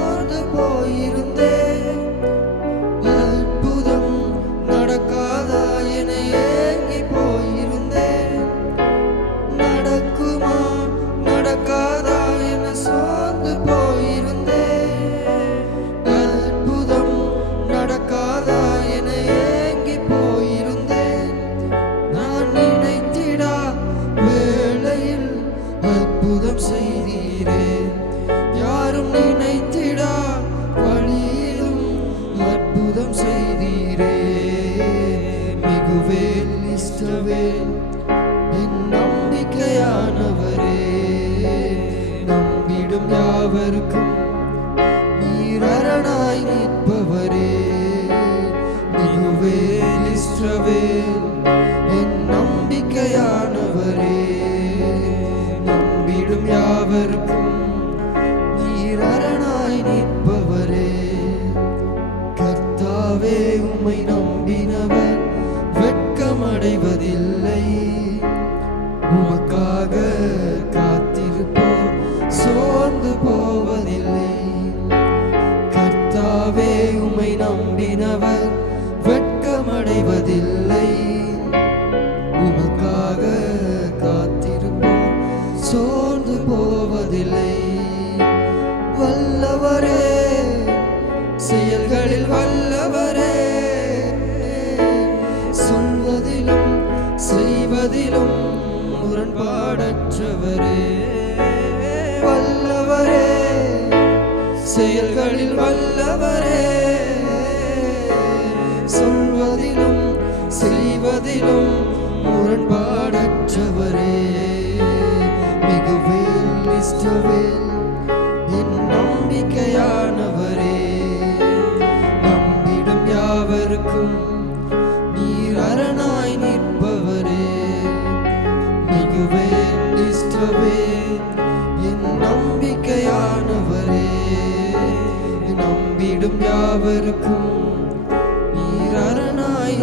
சோர்ந்து போயிருந்தேன். அற்புதம் நடக்காதா என ஏங்கி போயிருந்தேன். நடக்குமா நடக்காதா என சோர்ந்து போயிருந்தேன். அற்புதம் நடக்காதா என ஏங்கி போயிருந்தேன். நான் நினைத்திடா வேளையில் அற்புதம் செய்தீரே. யாரும் நினைத்திடா வழியிலும் அற்புதம் செய்தீரே. மிகுவேல் இஷ்டவேல் என் நம்பிக்கையானவரே. நம்பிடும் யாவருக்கும் நீர் அரணாய் நிற்பவரே. மிகுவேல் இஷ்டவேல் என் நம்பிக்கையானவரே. நம்பிடும் யாவருக்கும் நீர் அரணாய் நிற்பவரே. கர்த்தாவே உம்மை நம்பினவர் வெட்கமடைவதில்லை. உமக்காக காத்திருப்போர் சோர்ந்து போவதில்லை. கர்த்தாவே உம்மை நம்பினவர் வெட்கமடைவதில்லை. உமக்காக காத்திருப்போர் சோர்ந்து போவதில்லை. வல்லவரே செயல்களில் வல்லவரே. சொல்வதிலும் செய்வதிலும் முரண்பாடற்றவரே. வல்லவரே செயல்களில் வல்லவரே. சொல்வதிலும் செய்வதிலும் முரண்பாடற்றவரே. மிகுவேல் இஷ்டவேல் என் நம்பிக்கையானவரே. நம்பிடும் யாவருக்கும் நீர் அரணாய் நிற்பவரே. மிகுவேல் இஷ்டவேல் என் நம்பிக்கையானவரே. நம்பிடும் யாவருக்கும் நீர் அரணாய்